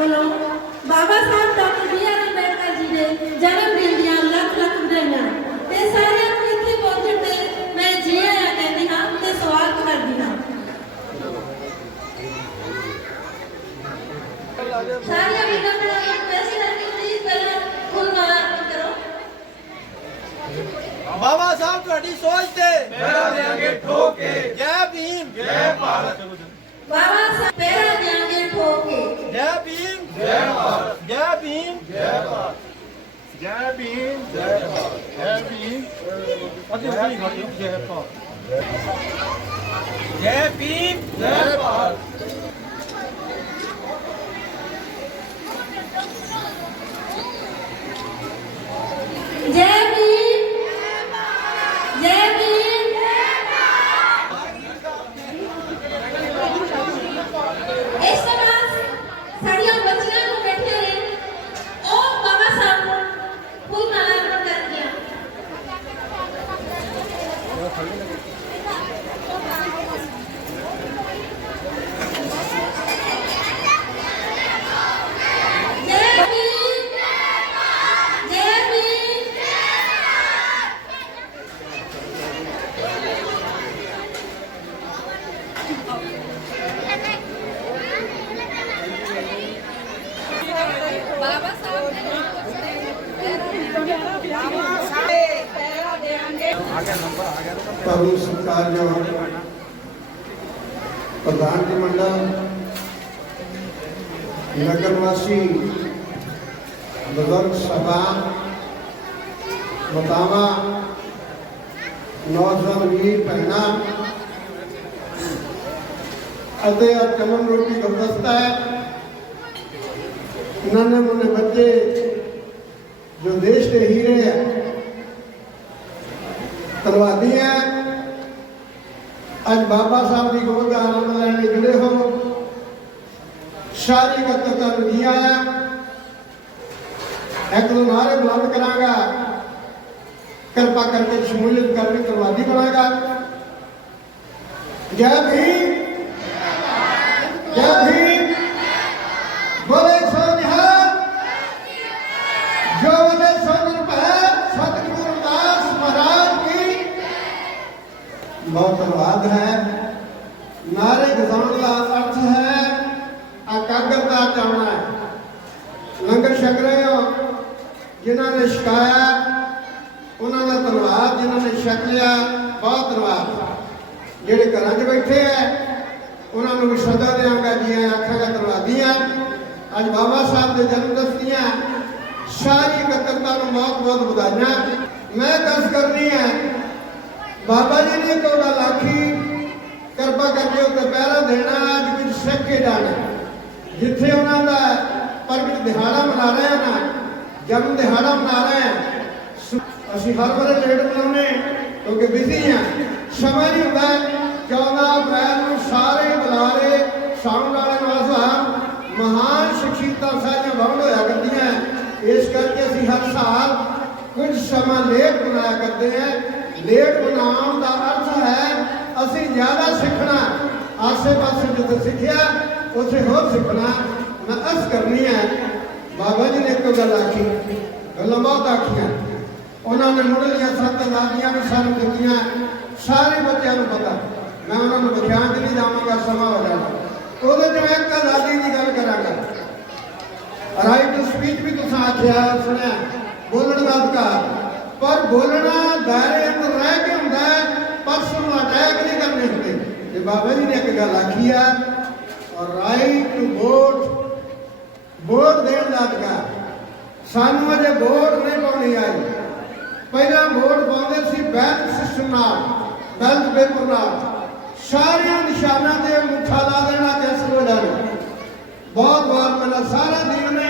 ਵੱਲੋਂ Baba Saheb doctor B R Ambedkar ji ਦੇ ਜਨਮ ਦਿਨ ਦੀਆਂ ਲੱਖ ਲੱਖ ਵਧਾਈਆਂ। ਤੇ ਸਾਰਿਆਂ ਨੂੰ ਇੱਥੇ ਪਹੁੰਚਣ ਤੇ ਮੈਂ ਜੀ ਆਇਆਂ ਕਹਿੰਦੀ ਹਾਂ ਤੇ ਸਵਾਗਤ ਕਰਦੀ ਹਾਂ। ਸਾਰੀਆਂ ਵੀਰਾਂ ਨੂੰ ਰਿਕਵੈਸਟ ਹੈ ਕਿ ਪਲੀਜ਼ ਪਹਿਲਾਂ ਅਰਪਣ ਕਰੋ। ਬਾਬਾ ਸਾਹਿਬ ਤੁਹਾਡੀ ਸੋਚ ਤੇ। ਮੇਰਾ ਦੇਾਂਗੇ ਠੋਕ ਜੈ ਭੀਮ। ਜੈ ਭਾਰਤ। ਬਾਬਾ ਸਾਹਿਬ ਪਹਿਰਾ ਜੈ ਭੀਮ ਜੈ ਭਾਰਤ ਜੈ ਭੀਮ ਜੈ ਭਾਰਤ ਜੈ ਭੀਮ ਜੈ ਭਾਰਤ ਜੈ ਭੀਮ ਜੈ ਜੈ ਭੀਮ ਜੈ ਭਾਰਤ ਜੈ ਭੀਮ ਜੈ ਭੀਮ ਇਸ ਤਰ੍ਹਾਂ ਸਾਡੀਆਂ ਬੱਚੀਆਂ ਨੂੰ ਬੈਠੇ ਨੇ ਉਹ ਬਾਬਾ ਸਾਹਿਬ ਨੂੰ ਫੁੱਲ ਮਾਲਾ ਅਰਪਣ ਕਰਦੀਆਂ ਜੈ ਭੀਮ ਜੈ ਭੀਮ ਬਾਬਾ ਸਾਹਿਬ ਤੁਹਾਨੂੰ ਸਤਿਕਾਰਯੋਗ ਪ੍ਰਧਾਨ ਜੀ ਮੰਡਲ ਨਗਰ ਵਾਸੀ ਬਜ਼ੁਰਗ ਸਭਾ ਮਤਾਵਾ ਨੌਜਵਾਨ ਵੀਰ ਭੈਣਾਂ ਅਤੇ ਆ ਚਮਨ ਰੋਟੀ ਗੁਲਦਸਤਾ ਹੈ ਨੰਨੇ ਮੁੰਨੇ ਬੱਚੇ ਜੋ ਦੇਸ਼ ਦੇ ਹੀਰੇ ਹੈ ਧੰਨਵਾਦੀ ਹੈ ਅੱਜ ਬਾਬਾ ਸਾਹਿਬ ਦੀ ਗੋਦ ਦਾ ਆਨੰਦ ਲੈਣ ਲਈ ਜੁੜੇ ਹੋ ਸਾਰੀ ਇਕੱਤਰਤਾ ਨੂੰ ਜੀ ਆਇਆ। ਇੱਕ ਦੋ ਨਾਰੇ ਬੁਲੰਦ ਕਰਾਂਗਾ। ਕਿਰਪਾ ਕਰਕੇ ਸ਼ਮੂਲੀਅਤ ਕਰਨੀ ਧੰਨਵਾਦੀ ਬਣਾਗਾ ਜੈ ਭੀਮ! ਜੈ ਭੀਮ ਬੋਲੇ ਸੋ ਨਿਹਾਲ ਜੋ ਬੋਲੇ ਸੋ ਨਿਰਭੈ ਸਤਿਗੁਰੂ ਰਵਿਦਾਸ ਮਹਾਰਾਜ ਕੀ ਬਹੁਤ ਧੰਨਵਾਦ ਹੈ। ਨਾਰੇ ਗਜ਼ਾਉਣ ਦਾ ਅਰਥ ਹੈ ਇਕਾਗਰਤਾ ਚਾਹਣਾ ਹੈ। ਲੰਗਰ ਛਕ ਰਹੇ ਹੋ, ਜਿਨ੍ਹਾਂ ਨੇ ਛਕਾਇਆ, ਉਹਨਾਂ ਦਾ ਧੰਨਵਾਦ, ਜਿਨ੍ਹਾਂ ਨੇ ਛਕ ਲਿਆ, ਬਹੁਤ ਧੰਨਵਾਦ। ਜਿਹੜੇ ਘਰਾਂ 'ਚ ਬੈਠੇ ਹੈ ਉਹਨਾਂ ਨੂੰ ਵੀ ਸਦਾ ਦੇਵਾਂਗਾ ਜੀ ਆਖਾਂਗਾ ਧੰਨਵਾਦੀਆਂ ਅੱਜ ਬਾਬਾ ਸਾਹਿਬ ਦੇ ਜਨਮ ਦਸਤੀਆਂ ਸਾਰੀ ਇਕੱਤਰਤਾ ਨੂੰ ਬਹੁਤ ਬਹੁਤ ਵਧਾਈਆਂ। ਮੈਂ ਕਸ ਕਰਨੀ ਹੈ ਬਾਬਾ ਜੀ ਨੇ ਕੋਈ ਗੱਲ ਆਖੀ ਕਿਰਪਾ ਕਰਕੇ ਉਹ ਪਹਿਰਾ ਦੇਣਾ, ਅੱਜ ਕੁਝ ਸਿੱਖ ਕੇ ਜਾਣਾ। ਜਿੱਥੇ ਉਹਨਾਂ ਦਾ ਪ੍ਰਗਟ ਦਿਹਾੜਾ ਮਨਾ ਰਹੇ ਹਾਂ ਨਾ, ਜਨਮ ਦਿਹਾੜਾ ਮਨਾ ਰਹੇ ਹਾਂ ਸੁ- ਅਸੀਂ ਹਰ ਵਾਰ ਲੇਟ ਮਨਾਉਂਦੇ ਕਿਉਂਕਿ ਬਿਜ਼ੀ ਆ। ਸਮਾਂ ਨਹੀਂ ਹੁੰਦਾ 14 ਅਪ੍ਰੈਲ ਨੂੰ ਸਾਰੇ ਬੁਲਾਰੇ ਸਾਉਣ ਵਾਲੇ ਨਵਾਜ਼ਾਨ ਮਹਾਨ ਸ਼ਖਸੀਅਤਾਂ ਸਾਰੀਆਂ ਵੰਡ ਹੋਇਆ ਕਰਦੀਆਂ। ਇਸ ਕਰਕੇ ਅਸੀਂ ਹਰ ਸਾਲ ਕੁਝ ਸਮਾਂ ਲੇਟ ਮਨਾਇਆ ਕਰਦੇ ਹਾਂ। ਲੇਟ ਬਣਾਉਣ ਦਾ ਅਰਥ ਹੈ, ਅਸੀਂ ਜ਼ਿਆਦਾ ਸਿੱਖਣਾ। ਆਸੇ ਪਾਸੇ ਜਿੱਥੇ ਸਿੱਖਿਆ, ਉੱਥੇ ਹੋਰ ਸਿੱਖਣਾ। ਮੈਂ ਅਸ ਕਰਨੀ ਹੈ, ਬਾਬਾ ਜੀ ਨੇ ਇੱਕ ਗੱਲ ਆਖੀ, ਗੱਲਾਂ ਬਹੁਤ ਆਖੀਆਂ। ਉਹਨਾਂ ਨੇ ਮੁੱਢਲੀਆਂ ਸੱਤ ਨਾਦੀਆਂ ਵੀ ਸਾਨੂੰ ਦਿੱਤੀਆਂ। ਸਾਰੇ ਬੱਚਿਆਂ ਨੂੰ ਪਤਾ। ਮੈਂ ਉਹਨਾਂ ਨੂੰ ਵਿਖਿਆਨ 'ਚ ਨਹੀਂ ਜਾਵਾਂਗਾ, ਸਮਾਂ ਹੋ ਜਾਣਾ। ਉਹਦੇ 'ਚ ਮੈਂ ਇੱਕ ਆਜ਼ਾਦੀ ਦੀ ਗੱਲ ਕਰਾਂਗਾ। ਰਾਈਟ ਟੂ ਸਪੀਚ ਵੀ ਤੁਸੀਂ ਆਖਿਆ, ਸੁਣਿਆ। ਬੋਲਣ ਦਾ ਅਧਿਕਾਰ। ਪਰ ਬੋਲਣਾ ਦਾਇਰੇ ਅੰਦਰ ਰਹਿ ਕੇ ਹੁੰਦਾ ਹੈ ਪਰਸਨਲ ਅਟੈਕ ਨਹੀਂ ਕਰਨੇ ਹੁੰਦੇ। ਤੇ ਬਾਬਾ ਜੀ ਨੇ ਇੱਕ ਗੱਲ ਆਖੀ ਆ ਰਾਈਟ ਟੂ ਵੋਟ ਵੋਟ ਦੇਣ ਦਾ ਅਧਿਕਾਰ। ਸਾਨੂੰ ਅਜੇ ਵੋਟ ਨਹੀਂ ਪਾਉਣੀ ਆਈ। ਪਹਿਲਾਂ ਵੋਟ ਪਾਉਂਦੇ ਸੀ ਬੈਲਟ ਸਿਸਟਮ ਨਾਲ ਬੈਲਟ ਪੇਪਰ ਨਾਲ। ਸਾਰਿਆਂ ਨਿਸ਼ਾਨਾਂ ਤੇ ਅੰਗੂਠਾ ਲਾ ਦੇਣਾ ਤੇ ਅਸਲ ਬਹੁਤ ਵਾਰ ਮੈਨੂੰ ਸਾਰਾ ਦਿਨ ਨੇ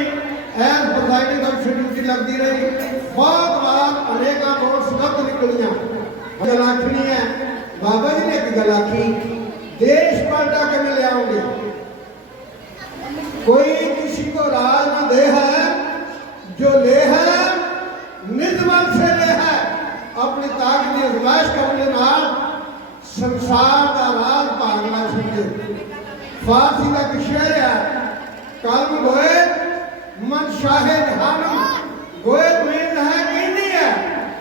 ਐਸ ਪ੍ਰੋਸਾਈਡਿੰਗ ਅਫਸਰ ਡਿਊਟੀ ਲੱਗਦੀ ਰਹੀ। ਬਹੁਤ ਵਾਰ ਅਨੇਕਾਂ ਵੋਟ ਸਖਤ ਨਿਕਲੀਆਂ ਗੱਲ ਆਖਣੀ ਹੈ ਬਾਬਾ ਜੀ ਨੇ ਇੱਕ ਗੱਲ ਆਖੀ ਦੇਸ਼ ਪਲਟਾ ਕਿਵੇਂ ਲਿਆਉਂਗੇ कोई किसी को राज न दे है जो ले है निजमन से ले है अपनी ताकत की अजमाइश करने ਨਾਲ ਸੰਸਾਰ ਦਾ ਰਾਜ ਭਾਗਣਾ ਸਮਝੇ ਫਾਰਸੀ ਦਾ ਇੱਕ ਸ਼ੇਰ ਹੈ ਕਲਮ ਹੋਏ ਸ਼ਾਹੇ ਜਹਾਨਮ ਗੋਏ ਤੁਮੀਨ ਹੈ ਕਹਿੰਦੀ ਹੈ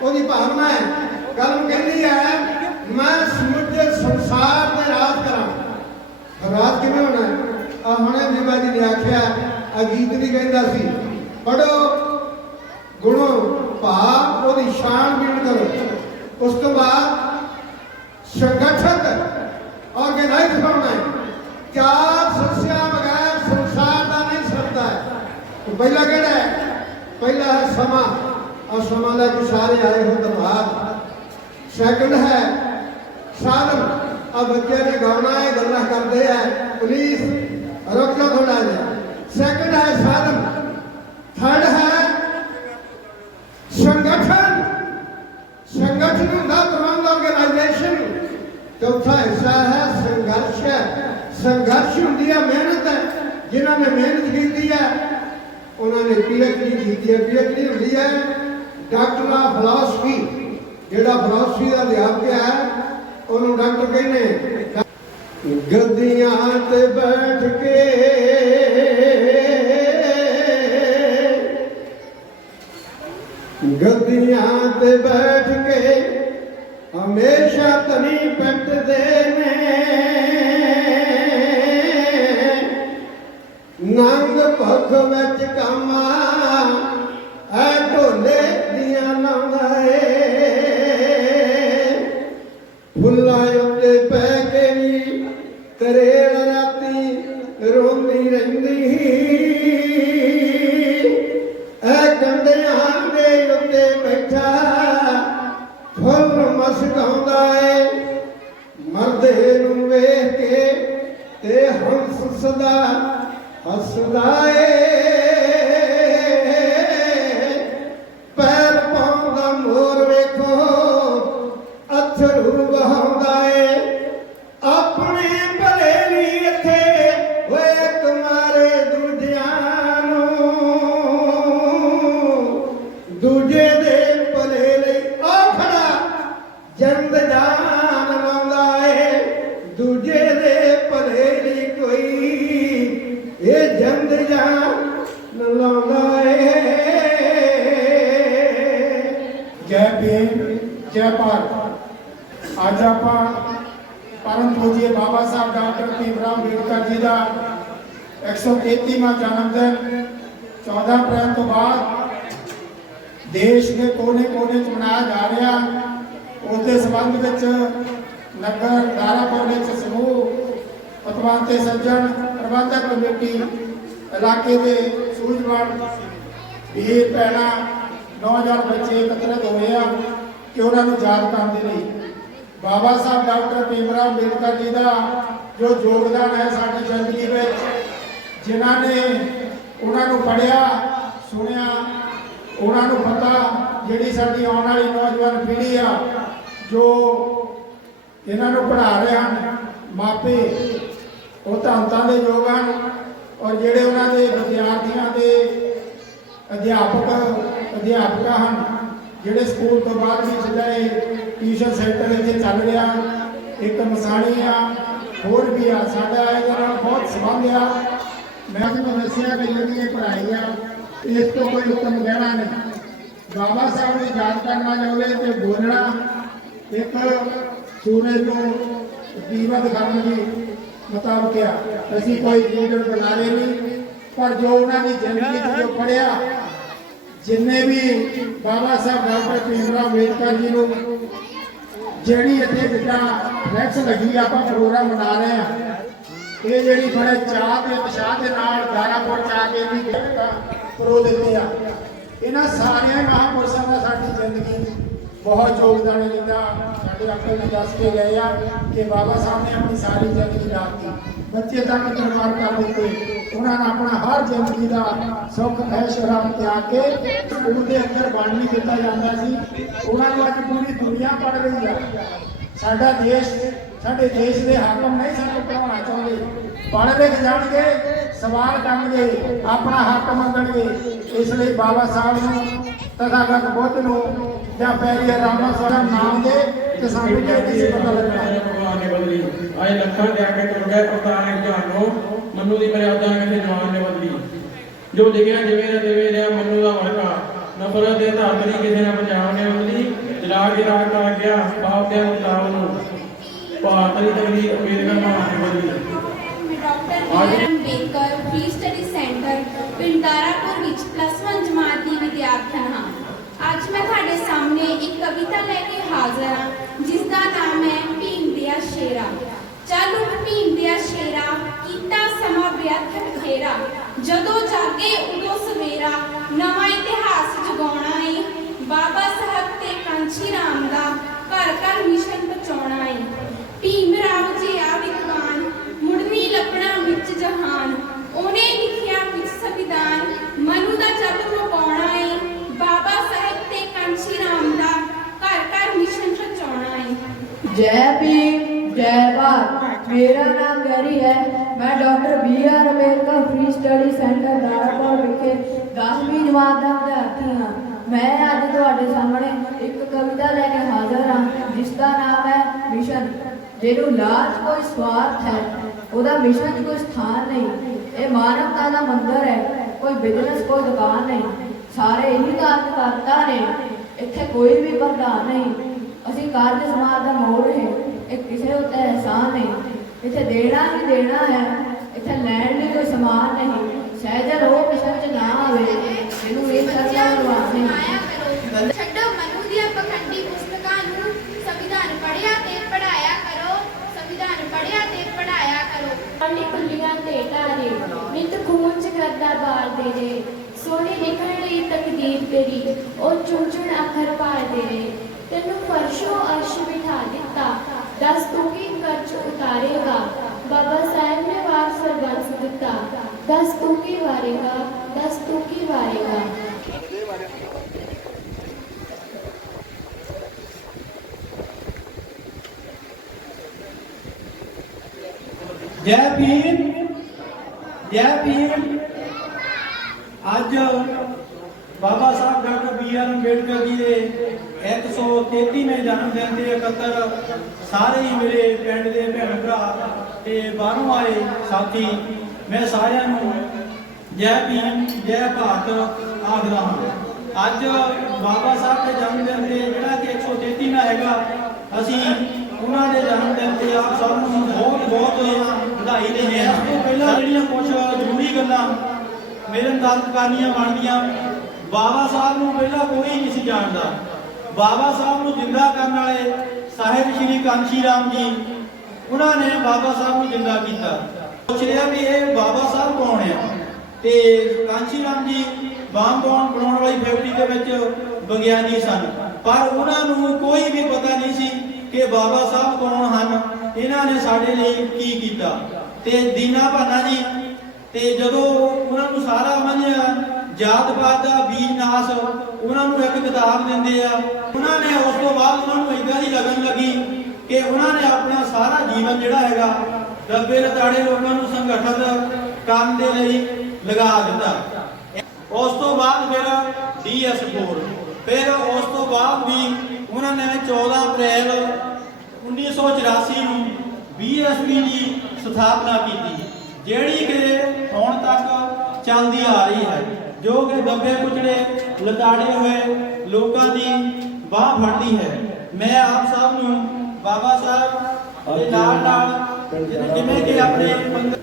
ਉਹਦੀ ਭਾਵਨਾ ਹੈ। ਗੱਲ ਨੂੰ ਕਹਿੰਦੀ ਹੈ, ਮੈਂ ਸਮੁੱਚੇ ਸੰਸਾਰ ਤੇ ਰਾਜ ਕਰਾਂ। ਰਾਜ ਕਿਵੇਂ ਹੋਣਾ ਆ ਹੁਣੇ ਬੀਬਾ ਜੀ ਨੇ ਆਖਿਆ ਆ ਗੀਤ ਵੀ ਕਹਿੰਦਾ ਸੀ ਪੜੋ ਗੁਣੋ, ਭਾਵ, ਉਹਦੀ ਸ਼ਾਨ ਬੀਣ ਕਰੋ। ਉਸ ਤੋਂ ਬਾਅਦ ਸੰਗਠਤ ਆਰਗੇਨਾਈਜ਼ ਹੋਣਾ ਹੈ। ਚਾਰ ਸੱਸਿਆ ਬਗੈਰ ਸੰਸਾਰ ਦਾ ਨਹੀਂ ਸਰਦਾ ਹੈ। ਪਹਿਲਾ ਕਿਹੜਾ ਹੈ? ਪਹਿਲਾ ਹੈ ਸਮਾਂ। ਆ ਸਮਾਂ ਲੈ ਕੇ ਸਾਰੇ ਆਏ ਹੋ ਦਰਬਾਰ। ਸੈਕੰਡ ਹੈ, ਸਾਧਨ। ਆ ਬੱਚਿਆਂ ਨੇ ਗਾਉਣਾ ਹੈ ਗੱਲਾਂ ਕਰਦੇ ਆ, ਪੁਲਿਸ ਰੁਕ ਜਾ ਥੋੜਾ ਜਿਹਾ ਸੈਕੰਡ ਹੈ, ਸਾਧਨ। ਥਰਡ ਹੈ, ਸੰਗਠਨ। ਸੰਗਠਨ ਹੁੰਦਾ ਪ੍ਰਬੰਧ ਆਰਗੇਨਾਈਜੇਸ਼ਨ ਚੌਥਾ ਹਿੱਸਾ ਹੈ, ਸੰਘਰਸ਼ ਸੰਘਰਸ਼ ਹੁੰਦੀ ਹੈ ਮਿਹਨਤ ਜਿਨ੍ਹਾਂ ਨੇ ਮਿਹਨਤ ਕੀਤੀ ਹੈ, ਉਹਨਾਂ ਨੇ ਪੀਐਚਡੀ ਕੀਤੀ ਹੈ। ਪੀਐਚਡੀ ਹੁੰਦੀ ਹੈ ਡਾਕਟਰ ਆਫ ਫਿਲਾਸਫੀ ਜਿਹੜਾ ਫਿਲਾਸਫੀ ਦਾ ਅਧਿਆਪਕ ਹੈ, ਉਹਨੂੰ ਡਾਕਟਰ ਕਹਿੰਦੇ ਗੱਦੀਆਂ ਤੇ ਬੈਠ ਕੇ ਗੱਦੀਆਂ ਤੇ ਬੈਠ বছর ਇਲਾਕੇ ਦੇ ਸੂਝਵਾਨ ਵੀਰ ਭੈਣਾਂ, ਨੌਜਵਾਨ ਬੱਚੇ ਇਕੱਤਰਿਤ ਹੋਏ ਆ ਕਿ ਉਹਨਾਂ ਨੂੰ ਯਾਦ ਕਰਨ ਦੇ ਲਈ ਬਾਬਾ ਸਾਹਿਬ ਡਾਕਟਰ ਭੀਮਰਾਵ ਅੰਬੇਡਕਰ ਜੀ ਦਾ ਜੋ ਯੋਗਦਾਨ ਹੈ ਸਾਡੀ ਜ਼ਿੰਦਗੀ ਵਿੱਚ, ਜਿਨ੍ਹਾਂ ਨੇ ਉਹਨਾਂ ਨੂੰ ਪੜਿਆ ਸੁਣਿਆ, ਉਹਨਾਂ ਨੂੰ ਪਤਾ ਜਿਹੜੀ ਸਾਡੀ ਆਉਣ ਵਾਲੀ ਨੌਜਵਾਨ ਪੀੜ੍ਹੀ ਆ, ਜੋ ਇਹਨਾਂ ਨੂੰ ਪੜ੍ਹਾ ਰਹੇ ਹਨ, ਮਾਪੇ, ਉਹ ਧੰਤਾਂ ਦੇ ਯੋਗ ਹਨ। ਔਰ ਜਿਹੜੇ ਉਹਨਾਂ ਦੇ ਵਿਦਿਆਰਥੀਆਂ ਦੇ ਅਧਿਆਪਕ, ਅਧਿਆਪਕਾਂ ਹਨ, ਜਿਹੜੇ ਸਕੂਲ ਤੋਂ ਬਾਅਦ ਵੀ ਜਿਹੜੇ ਟਿਊਸ਼ਨ ਸੈਂਟਰ ਇੱਥੇ ਚੱਲ ਰਿਹਾ, ਇੱਕ ਮਸਾਣੀ ਆ, ਹੋਰ ਵੀ ਆ, ਸਾਡਾ ਇਹਦੇ ਨਾਲ ਬਹੁਤ ਸੰਬੰਧ ਆ। ਮੈਂ ਤੁਹਾਨੂੰ ਦੱਸਿਆ ਕਿ ਜਿਹੜੀ ਇਹ ਪੜ੍ਹਾਈ ਆ, ਇਸ ਤੋਂ ਕੋਈ ਉੱਤਮ ਗਹਿਣਾ ਨਹੀਂ। ਬਾਬਾ ਸਾਹਿਬ ਨੂੰ ਯਾਦ ਕਰਨਾ ਚਾਹੁੰਦੇ ਤੇ ਬੋਲਣਾ, ਇੱਕ ਸੂਰਜ ਤੋਂ ਦੀਵਾ ਦਿਖਾਉਣ ਦੀ ਮੁਤਾਬਕ ਆ। ਅਸੀਂ ਕੋਈ ਲੀਡਰ ਬਣਾ ਰਹੇ ਨਹੀਂ, ਪਰ ਜੋ ਉਹਨਾਂ ਦੀ ਜ਼ਿੰਦਗੀ 'ਚ ਪੜਿਆ, ਜਿੰਨੇ ਵੀ ਬਾਬਾ ਸਾਹਿਬ ਡਾਕਟਰ ਭੀਮਰਾਵ ਅੰਬੇਡਕਰ ਜੀ ਨੂੰ, ਜਿਹੜੀ ਇੱਥੇ ਜਿੱਦਾਂ ਫਲੈਕਸ ਲੱਗੀ ਆਪਾਂ ਪ੍ਰੋਗਰਾਮ ਮਨਾ ਰਹੇ ਆ। ਇਹ ਜਿਹੜੀ ਬੜੇ ਚਾਹ ਤੇ ਉਤਸ਼ਾਹ ਦੇ ਨਾਲ ਦਾਰਾਪੁਰ ਚ ਆ ਕੇ ਵੀ ਪ੍ਰੋ ਦਿੱਤੇ ਆ। ਇਹਨਾਂ ਸਾਰਿਆਂ ਹੀ ਮਹਾਂਪੁਰਸ਼ਾਂ ਦਾ ਸਾਡੀ ਜ਼ਿੰਦਗੀ ਬਹੁਤ ਯੋਗਦਾਨ ਹੈ ਸਾਡੇ ਅੰਕਲ ਜੀ ਦੱਸ ਕੇ ਗਏ ਆ ਕਿ ਬਾਬਾ ਸਾਹਿਬ ਨੇ ਆਪਣੀ ਸਾਰੀ ਜ਼ਿੰਦਗੀ ਲਾਤੀ ਬੱਚੇ ਤੱਕ ਕੁਰਬਾਨ ਕਰ ਦਿੱਤੇ। ਉਹਨਾਂ ਨੇ ਆਪਣਾ ਹਰ ਜ਼ਿੰਦਗੀ ਦਾ ਸੁੱਖ ਐਸ਼ ਆਰਾਮ ਤਿਆਗ ਕੇ ਸਕੂਲ ਦੇ ਅੰਦਰ ਵੰਡ ਦਿੱਤਾ ਜਾਂਦਾ ਸੀ। ਉਹਨਾਂ ਨੂੰ ਅੱਜ ਪੂਰੀ ਦੁਨੀਆ ਪੜ ਰਹੀ ਆ। ਸਾਡਾ ਦੇਸ਼, ਸਾਡੇ ਦੇਸ਼ ਦੇ ਹਾਕਮ ਨਹੀਂ ਸਾਨੂੰ ਪੜਾਉਣਾ ਚਾਹੁੰਦੇ। ਪੜ੍ਹ ਲਿਖ ਜਾਣਗੇ, ਸਵਾਲ ਕਰਨਗੇ, ਆਪਣਾ ਹੱਕ ਮੰਗਣਗੇ। ਇਸ ਲਈ ਬਾਬਾ ਸਾਹਿਬ ਨੂੰ ਤਥਾਗਤ ਬੁੱਧ ਨੂੰ ਜਾਂ ਪੈਰੀ ਰਾਮਾ ਸਾਹਿਬ ਨਾਮ ਦੇ ਤੇ ਸਾਨੂੰ ਜਿਹੜੀ ਸੀ ਪਤਾ ਲੱਗਣਾ ਭਗਵਾਨ ਨੇ ਬਦਲੀ ਅੱਜ ਲੱਖਾਂ ਦੇ ਅੱਗੇ ਤੁਰ ਗਏ ਪ੍ਰਤਾਪ ਨੇ ਤੁਹਾਨੂੰ ਮਨੂ ਦੀ ਮਰਿਆਦਾ ਕਹਿੰਦੇ ਜਵਾਨ ਨੇ ਬਦਲੀ। ਜੋ ਲਿਖਿਆ ਜਿਵੇਂ ਦਾ ਤਿਵੇਂ ਰਿਹਾ ਮੰਨੂ ਦਾ ਵਰਗਾ ਨਫ਼ਰਤ ਦੇ ਧਾਰ ਕਰੀ ਕਿਸੇ ਨੇ ਬਚਾਉ ਨੇ ਉਮਲੀ ਜਲਾ ਕੇ ਰਾਖ ਕਰ ਗਿਆ ਬਾਪ ਦੇ ਮੁਤਾਬ ਨੂੰ। ਭਾਰਤ ਦੀ ਤਕਦੀਰ ਅੰਬੇਦਕਰ ਮਹਾਨ ਬਣੀ doctor B Ambedkar free study centre ਪਿੰਡ ਦਾਰਾਪੁਰ ਵਿੱਚ ਪਲੱਸ 1 ਜਮਾਤ ਦੀ ਵਿਦਿਆਰਥਣ ਹਾਂ। ਅੱਜ ਮੈਂ ਤੁਹਾਡੇ ਸਾਹਮਣੇ ਇੱਕ ਕਵਿਤਾ ਲੈ ਕੇ ਹਾਜ਼ਰ ਹਾਂ ਜਿਸ ਦਾ ਨਾਮ ਹੈ ਭੀਮ ਦਿਆ ਸ਼ੇਰਾ। ਚੱਲ ਉੱਠ ਭੀਮ ਦਿਆ ਸ਼ੇਰਾ, ਕੀਤਾ ਸਮਾਂ ਵਿਅਰਥ ਬਥੇਰਾ। ਜਦੋਂ ਜਾਗੇ ਉਦੋਂ ਸਵੇਰਾ, ਨਵਾਂ ਇਤਿਹਾਸ ਜਗਾਉਣਾ ਏ। ਬਾਬਾ ਸਾਹਿਬ ਤੇ ਕਾਂਚੀ ਰਾਮ ਦਾ ਘਰ ਘਰ ਮਿਸ਼ਨ ਪਹੁੰਚਾਉਣਾ ਏ। ਭੀਮ ਰਾਓ ਜੀ ਆ ਵਿਦਵਾਨ ਮੇਰਾ ਨਾਮ ਗੈਰੀ ਹੈ। ਮੈਂ doctor B R Ambedkar free study centre Darapur ਵਿਖੇ 10ਵੀਂ ਜਮਾਤ ਦਾ ਵਿਦਿਆਰਥੀ ਹਾਂ। ਮੈਂ ਅੱਜ ਤੁਹਾਡੇ ਸਾਹਮਣੇ ਇੱਕ ਕਵਿਤਾ ਲੈ ਕੇ ਹਾਜ਼ਰ ਹਾਂ ਜਿਸ ਦਾ ਨਾਮ ਹੈ ਮਿਸ਼ਨ। ਜਿਹਨੂੰ ਲਾਜ ਕੋਈ ਸਵਾਰਥ ਹੈ, ਉਹਦਾ ਮਿਸ਼ਨ ਕੋਈ ਸਥਾਨ ਨਹੀਂ। ਇਹ ਮਾਨਵਤਾ ਦਾ ਮੰਦਰ ਹੈ, ਕੋਈ ਬਿਜ਼ਨਸ ਕੋਈ ਦੁਕਾਨ ਨਹੀਂ। ਸਾਰੇ ਇਹੀ ਕਾਰਜ ਕਰਤਾ ਨੇ, ਇੱਥੇ ਕੋਈ ਵੀ ਪ੍ਰਧਾਨ ਨਹੀਂ। ਅਸੀਂ ਕਾਰਜ ਸਮਾਜ ਦਾ ਮੋੜ ਹੈ ਇਹ ਕਿਸੇ ਉੱਤੇ ਅਹਿਸਾਨ ਨਹੀਂ। ਇੱਥੇ ਦੇਣਾ ਹੀ ਦੇਣਾ ਹੈ ਇੱਥੇ ਲੈਣ ਲਈ ਕੋਈ ਸਮਾਨ ਨਹੀਂ। ਸਹਿਜਰ ਉਹ ਮਿਸ਼ਨ ਚ ਨਾ ਆਵੇ। ਇਹਨੂੰ ਇਹ ਕਰਨਾ ਮਰਵਾਸ ਨਹੀਂ ਆਇਆ ਕਰੋ ਛੱਡੋ ਮਨੂ ਦੀਆਂ ਪਖੰਡੀ ਪੁਸਤਕਾਂ ਨੂੰ ਸੰਵਿਧਾਨ ਪੜ੍ਹਿਆ ਤੇ ਪੜਾਇਆ ਕਰੋ। ਸੰਵਿਧਾਨ ਪੜ੍ਹਿਆ ਤੇ ਪੜਾਇਆ ਕਰੋ। ਪਾਣੀ ਕੁੱਲੀਆਂ ਤੇ ਢਾਰੇ ਨਿਤ ਖੂਨ ਚ ਕਰਦਾ ਬਾਲ ਦੇ ਰੇ ਸੋਹਣੀ ਲਿਖਣ ਲਈ ਤਕਦੀਰ ਤੇਰੀ ਉਹ ਚੁਣ ਚੁਣ ਅੱਖਰ ਪਾੜਦੇ ਰੇ ਤੈਨੂੰ ਫਰਸ਼ੋ ਅਰਸ਼ ਬਿਠਾ ਦਿੱਤਾ। ਦੱਸ ਤੂੰ ਕੀ ਕਰਜ ਉਤਾਰੇਗਾ ਬਾਬਾ ਸਾਹਿਬ ਨੇ ਵਾਰ ਸਰਬੰਸ ਦਿੱਤਾ ਦੱਸ ਤੂੰ ਕੀ ਵਾਰੇਗਾ ਦੱਸ ਤੂੰ ਕੀ ਵਾਰੇਗਾ ਜੈ ਭੀਮ ਜੈ ਭੀਮ ਅੱਜ Baba Saheb doctor B R Ambedkar ji 133ਵੇਂ ਜਨਮ ਦਿਨ ਦੇ ਇਕੱਤਰ ਸਾਰੇ ਹੀ ਮੇਰੇ ਪਿੰਡ ਦੇ ਭੈਣ ਭਰਾ ਤੇ ਬਾਹਰੋਂ ਆਏ ਸਾਥੀ। ਮੈਂ ਸਾਰਿਆਂ ਨੂੰ ਜੈ ਭੀਮ, ਜੈ ਭਾਰਤ ਆਖਦਾ ਹਾਂ। ਅੱਜ ਬਾਬਾ ਸਾਹਿਬ ਦੇ ਜਨਮ ਦਿਨ ਤੇ ਜਿਹੜਾ ਕਿ 133ਵਾਂ ਹੈਗਾ, ਅਸੀਂ ਉਹਨਾਂ ਦੇ ਜਨਮ ਦਿਨ ਤੇ ਆਪ ਸਭ ਨੂੰ ਬਹੁਤ ਬਹੁਤ ਵਧਾਈ ਦਿੰਦੇ ਹਾਂ। ਤੋਂ ਪਹਿਲਾਂ ਜਿਹੜੀਆਂ ਕੁਝ ਜ਼ਰੂਰੀ ਗੱਲਾਂ ਮੇਰੇ ਨਾਲ ਕਰਨੀਆਂ ਬਣਦੀਆਂ। ਬਾਬਾ ਸਾਹਿਬ ਨੂੰ ਪਹਿਲਾਂ ਕੋਈ ਨਹੀਂ ਸੀ ਜਾਣਦਾ। ਬਾਬਾ ਸਾਹਿਬ ਨੂੰ ਜਿੰਦਾ ਕਰਨ ਵਾਲੇ ਸਾਹਿਬ ਸ਼੍ਰੀ ਕਾਂਸ਼ੀ ਰਾਮ ਜੀ, ਉਹਨਾਂ ਨੇ ਬਾਬਾ ਸਾਹਿਬ ਨੂੰ ਜਿੰਦਾ ਕੀਤਾ। ਪੁੱਛ ਲਿਆ ਵੀ ਇਹ ਬਾਬਾ ਸਾਹਿਬ ਕੌਣ ਆ? ਤੇ ਕਾਂਸ਼ੀ ਰਾਮ ਜੀ ਬਾਮ ਬੌਣ ਬਣਾਉਣ ਵਾਲੀ ਫੈਕਟਰੀ ਦੇ ਵਿੱਚ ਵਿਗਿਆਨੀ ਸਨ। ਪਰ ਉਹਨਾਂ ਨੂੰ ਕੋਈ ਵੀ ਪਤਾ ਨਹੀਂ ਸੀ ਕਿ ਬਾਬਾ ਸਾਹਿਬ ਕੌਣ ਹਨ। ਇਹਨਾਂ ਨੇ ਸਾਡੇ ਲਈ ਕੀ ਕੀਤਾ? ਤੇ ਦੀਨਾ ਭਾਨਾ ਜੀ, ਤੇ ਜਦੋਂ ਉਹਨਾਂ ਨੂੰ ਸਾਰਾ ਮੰਨਿਆ ਜਾਤ ਪਾਤ ਦਾ ਬੀਜ ਨਾਸ, ਉਹਨਾਂ ਨੂੰ ਇੱਕ ਕਿਤਾਬ ਦਿੰਦੇ ਆ। ਉਹਨਾਂ ਨੇ ਉਸ ਤੋਂ ਬਾਅਦ ਉਹਨਾਂ ਨੂੰ ਇਦਾਂ ਦੀ ਲਗਨ ਲੱਗੀ ਕਿ ਉਹਨਾਂ ਨੇ ਆਪਣਾ ਸਾਰਾ ਜੀਵਨ ਜਿਹੜਾ ਹੈਗਾ ਦੱਬੇ ਲਤਾੜੇ ਲੋਕਾਂ ਨੂੰ ਸੰਗਠਿਤ ਕਰਨ ਦੇ ਲਈ ਲਗਾ ਦਿੱਤਾ। ਉਸ ਤੋਂ ਬਾਅਦ ਫਿਰ ਡੀਐਸ4 ਫਿਰ ਉਸ ਤੋਂ ਬਾਅਦ ਵੀ ਉਹਨਾਂ ਨੇ 14 ਅਪ੍ਰੈਲ 1984 ਨੂੰ ਬੀਐਸਪੀ ਦੀ ਸਥਾਪਨਾ ਕੀਤੀ, ਜਿਹੜੀ ਕਿ ਹੁਣ ਤੱਕ ਚੱਲਦੀ ਆ ਰਹੀ ਹੈ। ਜੋ ਕਿ ਦੱਬੇ ਕੁਚੜੇ ਲਤਾੜੇ ਹੋਏ ਲੋਕਾਂ ਦੀ ਬਾਹ ਫੜਦੀ ਹੈ। ਮੈਂ ਆਪ ਸਭ ਨੂੰ ਬਾਬਾ ਸਾਹਿਬ ਦੇ ਨਾਲ ਨਾਲ ਜਿਵੇਂ ਕਿ ਆਪਣੇ ਪੰਗ-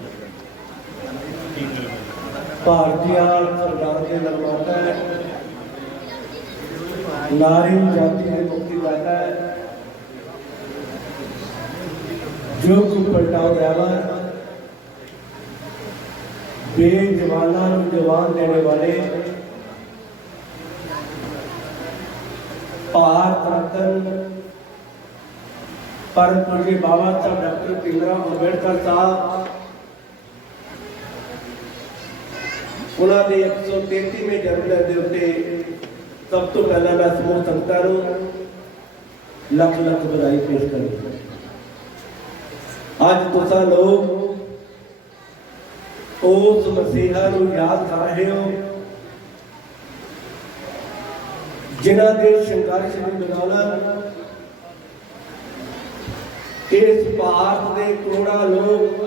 ਭਾਰਤੀਆ ਸਰਕਾਰ ਦੇ ਨਿਰਮਾਤਾ ਹੈ। ਨਾਰੀ ਜਾਤੀ ਦੇ ਮੁਕਤੀ ਦਾਤਾ ਹੈ। ਜੋ ਕੁ ਪਲਟਾਓ ਰਹਿਵਾ ਬੇਜਵਾਨਾਂ ਨੂੰ ਜਵਾਨ ਦੇਣੇ ਵਾਲੇ ਭਾਰਤ ਰਤਨ ਪਰਮ ਪੂਜਯ ਬਾਬਾ ਸਾਹਿਬ ਡਾਕਟਰ ਭੀਮਰਾਓ ਅੰਬੇਡਕਰ ਸਾਹਿਬ ਉਹਨਾਂ ਦੇ 133ਵੇਂ ਜਨਮ ਦਿਨ ਦੇ ਉੱਤੇ ਸਭ ਤੋਂ ਪਹਿਲਾਂ ਮੈਂ ਸਮੂਹ ਸੰਗਤਾਂ ਨੂੰ ਲੱਖ ਲੱਖ ਵਧਾਈ ਪੇਸ਼ ਕਰਦਾ ਅੱਜ ਤੁਸੀਂ ਲੋਕ ਉਸ ਮਸੀਹਾ ਨੂੰ ਯਾਦ ਕਰ ਰਹੇ ਹੋ। ਜਿਨ੍ਹਾਂ ਦੇ ਸੰਘਰਸ਼ ਦੀ ਬਦੌਲਤ ਇਸ ਭਾਰਤ ਦੇ ਕਰੋੜਾਂ ਲੋਕ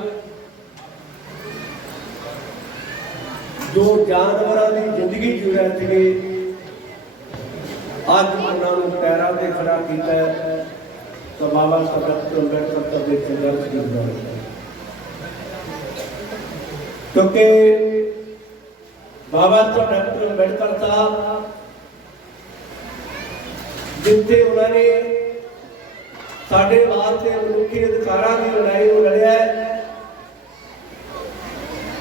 ਜੋ ਜਾਨਵਰਾਂ ਦੀ ਜ਼ਿੰਦਗੀ ਜੀ ਰਹੇ ਸੀਗੇ, ਅੱਜ ਉਹਨਾਂ ਨੂੰ ਪੈਰਾਂ ਤੇ ਖੜਾ ਕੀਤਾ ਤਾਂ ਬਾਬਾ ਸਾਹਿਬ ਅੰਬੇਡਕਰ ਦੇ ਸੰਘਰਸ਼ ਦੀ ਬਦੌਲਤ। ਕਿਉਂਕਿ ਬਾਬਾ ਸਾਹਿਬ ਡਾਕਟਰ ਅੰਬੇਡਕਰ ਸਾਹਿਬ, ਜਿੱਥੇ ਉਹਨਾਂ ਨੇ ਸਾਡੇ ਵਾਸਤੇ ਮਨੁੱਖੀ ਅਧਿਕਾਰਾਂ ਦੀ ਲੜਾਈ ਨੂੰ ਲੜਿਆ ਹੈ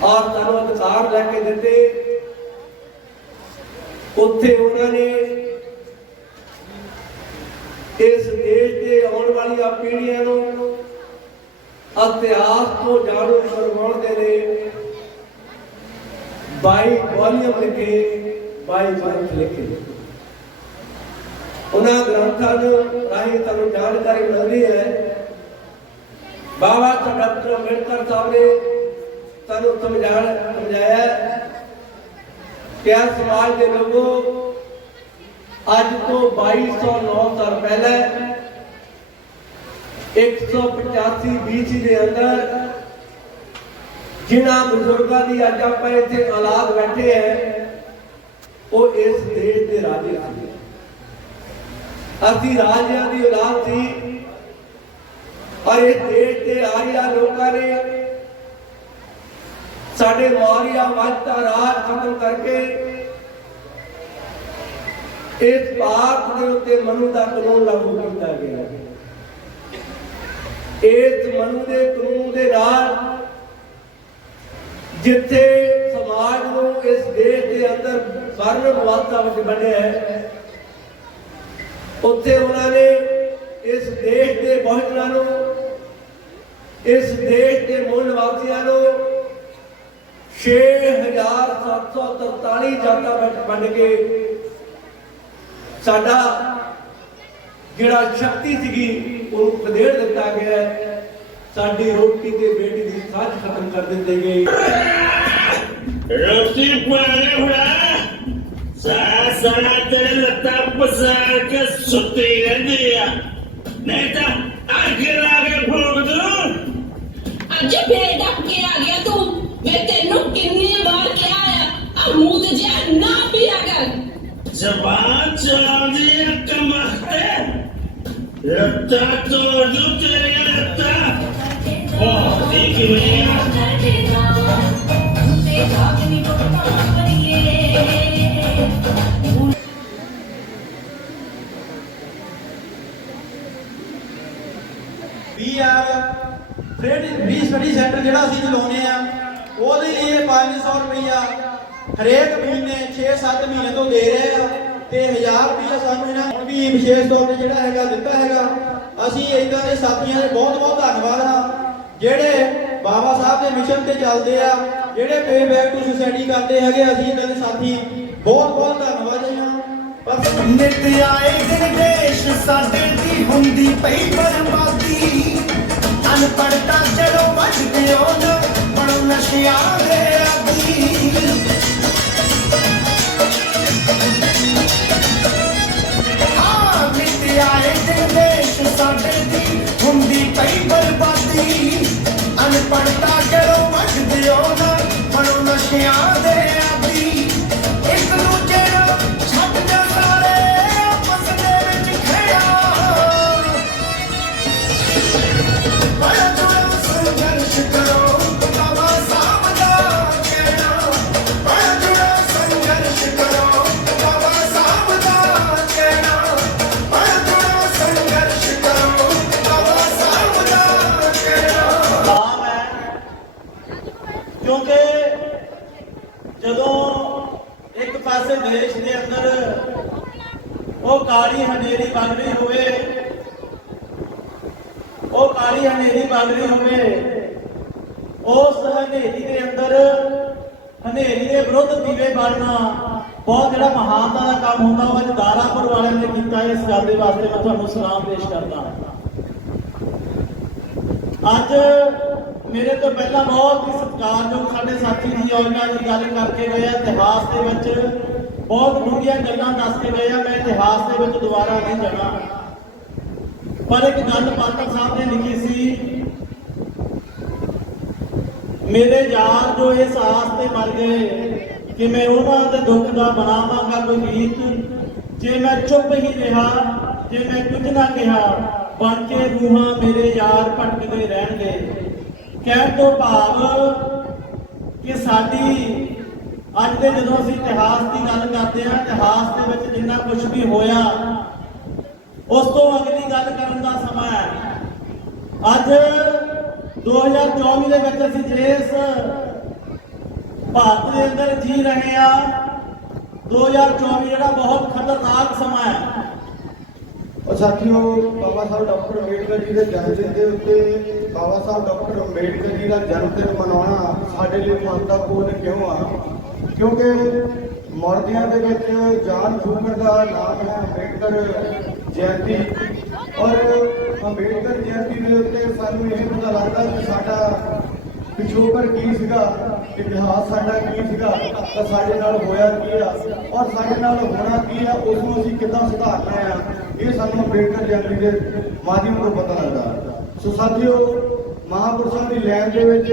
ਔਰ ਸਾਨੂੰ ਅਧਿਕਾਰ ਲੈ ਕੇ ਦਿੱਤੇ। ਉੱਥੇ ਉਹਨਾਂ ਨੇ ਇਸ ਦੇਸ਼ ਦੇ ਆਉਣ ਵਾਲੀਆਂ ਪੀੜ੍ਹੀਆਂ ਨੂੰ ਇਤਿਹਾਸ ਤੋਂ ਜਾਣੂ ਕਰਵਾਉਣ ਦੇ ਲਈ 22 ਵਾਲੀਅਮ ਲਿਖੇ 22 ਗ੍ਰੰਥ ਲਿਖੇ ਉਹਨਾਂ ਗ੍ਰੰਥਾਂ ਨੂੰ ਰਾਹੀਂ ਤੁਹਾਨੂੰ ਜਾਣਕਾਰੀ ਮਿਲਦੀ ਹੈ। ਬਾਬਾ ਡਾਕਟਰ ਅੰਬੇਡਕਰ ਸਾਹਿਬ ਨੇ ਤੁਹਾਨੂੰ ਸਮਝਾਣ ਸਮਝਾਇਆ ਕਿ ਆ ਸਮਾਜ ਦੇ ਲੋਗੋ ਅੱਜ ਤੋਂ 2209 ਸਾਲ ਪਹਿਲਾਂ 185 BC ਦੇ ਅੰਦਰ ਜਿਨ੍ਹਾਂ ਬਜ਼ੁਰਗਾਂ ਦੀ ਅੱਜ ਆਪਾਂ ਇੱਥੇ ਔਲਾਦ ਬੈਠੇ ਹੈ ਉਹ ਇਸ ਦੇਸ਼ ਦੇ ਰਾਜੇ ਸੀ। ਅਸੀਂ ਰਾਜਿਆਂ ਦੀ ਔਲਾਦ ਸੀ ਔਰ ਇਸ ਦੇਸ਼ ਦੇ ਆਰੀਆ ਲੋਕਾਂ ਨੇ ਸਾਡੇ ਮੌਰੀਆ ਵੰਸ਼ ਦਾ ਰਾਜ ਖਤਮ ਕਰਕੇ ਇਸ ਭਾਰਤ ਦੇ ਉੱਤੇ ਮਨੂ ਦਾ ਕਾਨੂੰਨ ਲਾਗੂ ਕੀਤਾ ਗਿਆ। ਇਸ ਮਨੂ ਦੇ ਕਾਨੂੰਨ ਦੇ ਨਾਲ ਜਿੱਥੇ ਸਮਾਜ ਨੂੰ ਇਸ ਦੇਸ਼ ਦੇ ਅੰਦਰ ਵਰਨ ਵਿੱਚ ਵੰਡਿਆ ਹੈ, ਉੱਥੇ ਉਹਨਾਂ ਨੇ ਇਸ ਦੇਸ਼ ਦੇ ਬਹੁਜਨਾਂ ਨੂੰ, ਇਸ ਦੇਸ਼ ਦੇ ਮੂਲ ਨਿਵਾਸੀਆਂ ਨੂੰ 6743 ਜਾਤਾਂ ਵਿੱਚ ਵੰਡ ਕੇ ਸਾਡਾ ਜਿਹੜਾ ਸ਼ਕਤੀ ਸੀਗੀ, ਉਹਨੂੰ ਖਦੇੜ ਦਿੱਤਾ ਗਿਆ ਹੈ। ਸਾਡੀ ਰੋਟੀ ਤੇ ਬੇਟੀ ਦੀ ਸਾਂਝ ਖਤਮ ਕਰ ਦਿੱਤੀ ਗਈ ਰੋਟੀ ਪਾਣੀ ਹੁਣਾ ਸਾਸਣਾ ਤੇਰੇ ਲੱਤਾਂ ਪਸਾਰ ਕੇ ਸੁੱਤੀ ਰਹਿੰਦੀ ਆ। ਨਹੀਂ ਤਾਂ ਅੱਗ ਲਾ ਕੇ ਫੂਕ ਦੂੰ ਅੱਜ ਬੇਦਕ ਕੇ ਆ ਗਿਆ ਤੂੰ। ਮੈਂ ਤੈਨੂੰ ਕਿੰਨੀ ਵਾਰ ਕਿਹਾ ਆ ਆ ਮੂੰਹ ਤੇ ਜਿਆ ਨਾ ਪੀਆ ਕਰ। ਜ਼ਬਾਨ ਚਲਾਉਂਦੀ ਆ ਕਮਖਤੇ ਲੱਤਾਂ ਤੋੜ ਵੀ ਸਟੱਡੀ ਸੈਂਟਰ ਜਿਹੜਾ ਅਸੀਂ ਚਲਾਉਨੇ ਆ ਉਹਦੇ ਲਈ ਇਹ 500 ਰੁਪਇਆ ਹਰੇਕ ਮਹੀਨੇ 6-7 ਮਹੀਨੇ ਤੋਂ ਦੇ ਰਹੇ ਆ ਤੇ 1000 ਰੁਪਇਆ ਸਾਨੂੰ ਇਹਨਾਂ ਵੀ ਵਿਸ਼ੇਸ਼ ਤੌਰ ਤੇ ਜਿਹੜਾ ਹੈਗਾ ਦਿੱਤਾ ਹੈਗਾ। ਅਸੀਂ ਇਦਾਂ ਦੇ ਸਾਥੀਆਂ ਦੇ ਬਹੁਤ ਬਹੁਤ ਧੰਨਵਾਦ ਹਾਂ, ਜਿਹੜੇ ਬਾਬਾ ਸਾਹਿਬ ਦੇ ਮਿਸ਼ਨ ਤੇ ਚੱਲਦੇ ਆ, ਜਿਹੜੇ ਪੇ ਬੈਕ ਟੂ ਸੁਸਾਇਟੀ ਕਰਦੇ ਹੈਗੇ, ਅਸੀਂ ਇਹਨਾਂ ਦੇ ਸਾਥੀ ਬਹੁਤ ਬਹੁਤ ਧੰਨਵਾਦ ਹਾਂ। ਬਸ ਨਿਤ ਆਏ ਦਿਨ ਦੇਸ਼ ਸਾਡੇ ਦੀ ਹੁੰਦੀ ਪਈ ਬਰਬਾਦੀ। ਅਨਪੜਤਾ ਚਲੋ ਵੱਜਦੇ ਹੋ ਨਾ ਬਣੋ ਨਸ਼ਿਆਂ ਦੇ ਆਦੀ। ਆਏ ਦਿਨ ਦੇਸ਼ ਸਾਡੇ ਦੀ ਹੁੰਦੀ ਪਈ ਬਰਬਾਦੀ। ਅਨਪੜਤਾ ਕਰੋ ਵੱਜਦੇ ਹੋ ਸਲਾਮ ਪੇਸ਼ ਕਰਦਾ ਅੱਜ ਮੇਰੇ ਤੋਂ ਪਹਿਲਾਂ ਬਹੁਤ ਹੀ ਸਤਿਕਾਰਯੋਗ ਸਾਡੇ ਸਾਥੀ ਜੀ ਔਰਗਾਂ ਦੀ ਗੱਲ ਕਰਕੇ ਗਏ ਆ। ਇਤਿਹਾਸ ਦੇ ਵਿੱਚ ਬਹੁਤ ਡੂੰਘੀਆਂ ਗੱਲਾਂ ਦੱਸ ਕੇ ਗਏ ਆ। ਮੈਂ ਇਤਿਹਾਸ ਦੇ ਵਿੱਚ ਦੁਬਾਰਾ ਨਹੀਂ ਜਾਣਾ। ਪਰ ਇੱਕ ਗੱਲ ਪਾਤਰ ਸਾਹਿਬ ਨੇ ਲਿਖੀ ਸੀ, ਮੇਰੇ ਯਾਰ ਜੋ ਇਸ ਆਸ ਤੇ ਮਰ ਗਏ ਕਿ ਮੈਂ ਉਹਨਾਂ ਦੇ ਦੁੱਖ ਦਾ ਬਣਾਵਾਂਗਾ ਕੋਈ ਗੀਤ, ਜੇ ਮੈਂ ਚੁੱਪ ਹੀ ਰਿਹਾ ਜੇ ਮੈਂ ਕੁਝ ਨਾ ਕਿਹਾ, ਬਣ ਕੇ ਰੂਹਾਂ ਮੇਰੇ ਯਾਰ ਭਟਕਦੇ ਰਹਿਣਗੇ। ਕਹਿਣ ਤੋਂ ਭਾਵ ਕਿ ਸਾਡੀ, ਅੱਜ ਦੇ ਜਦੋਂ ਅਸੀਂ ਇਤਿਹਾਸ ਦੀ ਗੱਲ ਕਰਦੇ ਹਾਂ, ਇਤਿਹਾਸ ਦੇ ਵਿੱਚ ਜਿੰਨਾ ਕੁਝ ਵੀ ਹੋਇਆ, ਉਸ ਤੋਂ ਅਗਲੀ ਗੱਲ ਕਰਨ ਦਾ ਸਮਾਂ ਹੈ। ਅੱਜ 2024 ਦੇ ਵਿੱਚ ਅਸੀਂ ਜਿਸ ਭਾਰਤ ਦੇ ਅੰਦਰ ਜੀ ਰਹੇ ਆ 2024 ਜਿਹੜਾ ਬਹੁਤ ਖਤਰਨਾਕ ਸਮਾਂ ਹੈ। ਔਰ ਸਾਥੀਓ, ਬਾਬਾ ਸਾਹਿਬ ਡਾਕਟਰ ਅੰਬੇਡਕਰ ਜੀ ਦੇ ਜਨਮ ਦਿਨ ਦੇ ਉੱਤੇ ਬਾਬਾ ਸਾਹਿਬ ਡਾਕਟਰ ਅੰਬੇਡਕਰ ਜੀ ਦਾ ਜਨਮ ਦਿਨ ਮਨਾਉਣਾ ਸਾਡੇ ਲਈ ਮਹੱਤਵਪੂਰਨ ਕਿਉਂ ਆ? ਕਿਉਂਕਿ ਮਰਦਿਆਂ ਦੇ ਵਿੱਚ ਜਾਨ ਫੂਕਣ ਦਾ ਨਾਮ ਹੈ ਅੰਬੇਡਕਰ ਜਯੰਤੀ। ਔਰ ਅੰਬੇਡਕਰ ਜਯੰਤੀ ਦੇ ਉੱਤੇ ਸਾਨੂੰ ਇਹ ਪਤਾ ਲੱਗਦਾ ਕਿ ਸਾਡਾ ਪਿਛੋਕੜ ਕੀ ਸੀਗਾ, ਇਤਿਹਾਸ ਸਾਡਾ ਕੀ ਸੀਗਾ, ਤਾਂ ਸਾਡੇ ਨਾਲ ਹੋਇਆ ਕੀ ਆ? ਔਰ ਸਾਡੇ ਨਾਲ ਹੋਣਾ ਕੀ ਆ, ਉਸ ਨੂੰ ਅਸੀਂ ਕਿੱਦਾਂ ਸੁਧਾਰਨਾ ਆ? ਇਹ ਸਾਨੂੰ ਅੰਬੇਡਕਰ ਜਯੰਤੀ ਦੇ ਮਾਧਿਅਮ ਤੋਂ ਪਤਾ ਲੱਗਦਾ। ਸੋ ਸਾਥੀਓ, ਮਹਾਂਪੁਰਸ਼ਾਂ ਦੀ ਲੈਣ ਦੇ ਵਿੱਚ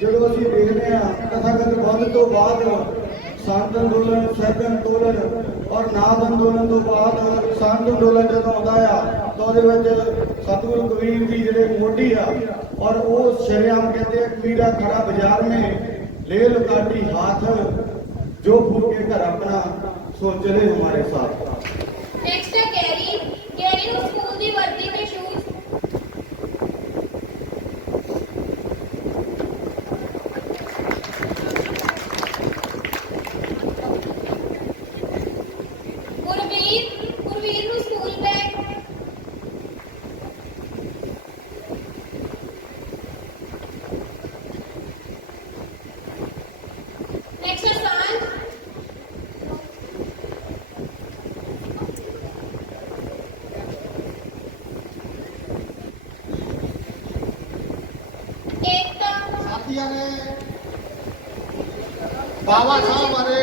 ਜਦੋਂ ਅਸੀਂ ਦੇਖਦੇ ਹਾਂ ਤਥਾਗਤ ਬੰਦ ਤੋਂ ਬਾਅਦ ਸੰਤ ਅੰਦੋਲਨ ਸਹਿਤ ਅੰਦੋਲਨ ਔਰ ਨਾਦ ਅੰਦੋਲਨ ਤੋਂ ਬਾਅਦ ਸੰਤ ਅੰਦੋਲਨ ਜਦੋਂ ਆਉਂਦਾ ਆ, ਤਾਂ ਉਹਦੇ ਵਿੱਚ ਸਤਿਗੁਰੂ ਕਬੀਰ ਜੀ ਜਿਹੜੇ ਮੋਢੀ ਆ ਔਰ ਉਹ ਸ਼ਰਿਆਮ ਕਹਿੰਦੇ ਆ ਕੀੜਾ ਖੜਾ ਬਾਜ਼ਾਰ ਮੇ, ਲੈ ਲੁਕਾਟੀ ਹਾਥ, ਜੋ ਫੂਕੇ ਘਰ ਆਪਣਾ ਸੋ ਚਲੇ ਹਮਾਰੇ ਸਾਥ ਨੈਕਸਟ ਹੈ ਕੈਰੀ ਕੈਰੀ ਨੂੰ ਸਕੂਲ ਦੀ ਵਰਦੀ ਤੇ ਸ਼ੂਜ਼ ਗੁਰਵੀਰ ਗੁਰਵੀਰ ਨੂੰ ਸਕੂਲ ਬੈਗ ਨੈਕਸਟ ਹੈ ਸਾਂਝ ਏਕਤਾ ਸਾਥੀਆਂ ਨੇ ਬਾਬਾ ਸਾਹਿਬ ਬਾਰੇ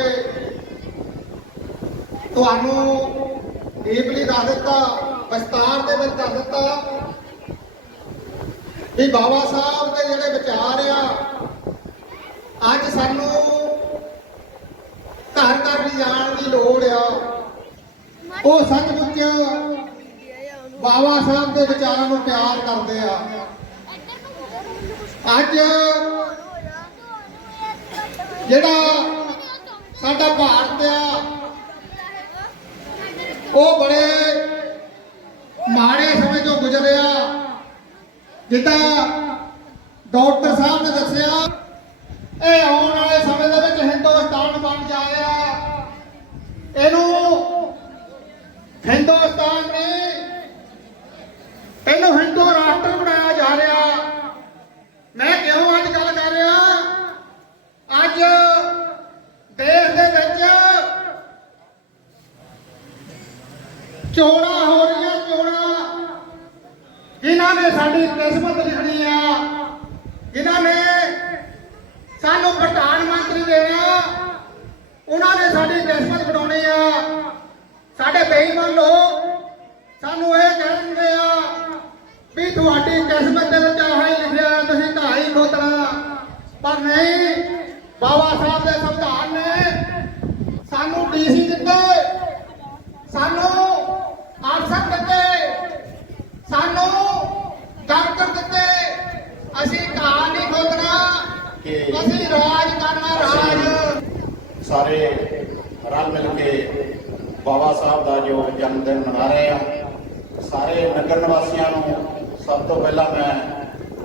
ਤੁਹਾਨੂੰ ਡੀਪਲੀ ਦੱਸ ਦਿੱਤਾ, ਵਿਸਤਾਰ ਦੇ ਵਿੱਚ ਦੱਸ ਦਿੱਤਾ ਵੀ ਬਾਬਾ ਸਾਹਿਬ ਦੇ ਜਿਹੜੇ ਵਿਚਾਰ ਆ, ਅੱਜ ਸਾਨੂੰ ਘਰ ਘਰ ਲਿਜਾਣ ਦੀ ਲੋੜ ਆ। ਉਹ ਸੱਚਮੁੱਚ ਬਾਬਾ ਸਾਹਿਬ ਦੇ ਵਿਚਾਰਾਂ ਨੂੰ ਪਿਆਰ ਕਰਦੇ ਆ। ਅੱਜ ਜਿਹੜਾ ਸਾਡਾ ਭਾਰਤ ਆ ਉਹ ਬੜੇ ਮਾੜੇ ਸਮੇਂ ਤੋਂ ਗੁਜ਼ਰਿਆ। ਜਿੱਦਾਂ ਡਾਕਟਰ ਸਾਹਿਬ ਨੇ ਦੱਸਿਆ, ਇਹ ਆਉਣ ਵਾਲੇ ਸਮੇਂ ਦੇ ਵਿੱਚ ਹਿੰਦੁਸਤਾਨ ਬਣ ਜਾ ਰਿਹਾ ਇਹਨੂੰ ਹਿੰਦੁਸਤਾਨ ਨੇ ਇਹਨੂੰ ਹਿੰਦੂ ਰਾਸ਼ਟਰ ਬਣਾਇਆ ਜਾ ਰਿਹਾ ਮੈਂ ਕਿਉਂ ਅੱਜ ਗੱਲ ਕਰ ਰਿਹਾ ਅੱਜ ਦੇਸ਼ ਦੇ ਵਿੱਚ ਚੋਣਾਂ ਹੋ ਰਹੀਆਂ ਚੋਣਾਂ ਜਿਨ੍ਹਾਂ ਨੇ ਸਾਡੀ ਕਿਸਮਤ ਲਿਖਣੀ ਆ ਜਿਨ੍ਹਾਂ ਨੇ ਸਾਨੂੰ ਪ੍ਰਧਾਨ ਮੰਤਰੀ ਦੇਣਾ ਉਹਨਾਂ ਨੇ ਸਾਡੀ ਕਿਸਮਤ ਬਣਾਉਣੀ ਆ ਸਾਡੇ ਬੇਈਮਾਨ ਲੋਕ ਸਾਨੂੰ ਇਹ ਕਹਿੰਦੇ ਆ ਵੀ ਤੁਹਾਡੀ ਕਿਸਮਤ ਦੇ ਵਿੱਚ ਆਹ ਹੀ ਲਿਖਿਆ ਹੈ, ਤੁਸੀਂ ਢਾਈ ਖੋਤਰਾ ਪਰ ਨਹੀਂ ਬਾਬਾ ਸਾਹਿਬ ਦੇ ਸੰਵਿਧਾਨ ਨੇ ਸਾਨੂੰ ਡੀਸੀ ਦਿੱਤੇ ਸਾਨੂੰ ਅਫਸਰ ਦਿੱਤੇ ਸਾਨੂੰ ਡਾਕਟਰ ਦਿੱਤੇ ਅਸੀਂ ਘਾਹ ਨਹੀਂ ਖੋਦਣਾ ਅਸੀਂ ਰਾਜ ਕਰਨਾ ਰਾਜ ਸਾਰੇ ਰਲ ਮਿਲ ਕੇ ਬਾਬਾ ਜੋ ਜਨਮ ਦਿਨ ਮਨਾ ਰਹੇ ਆ ਸਾਰੇ ਨਗਰ ਨਿਵਾਸੀਆਂ ਨੂੰ ਸਭ ਤੋਂ ਪਹਿਲਾਂ ਮੈਂ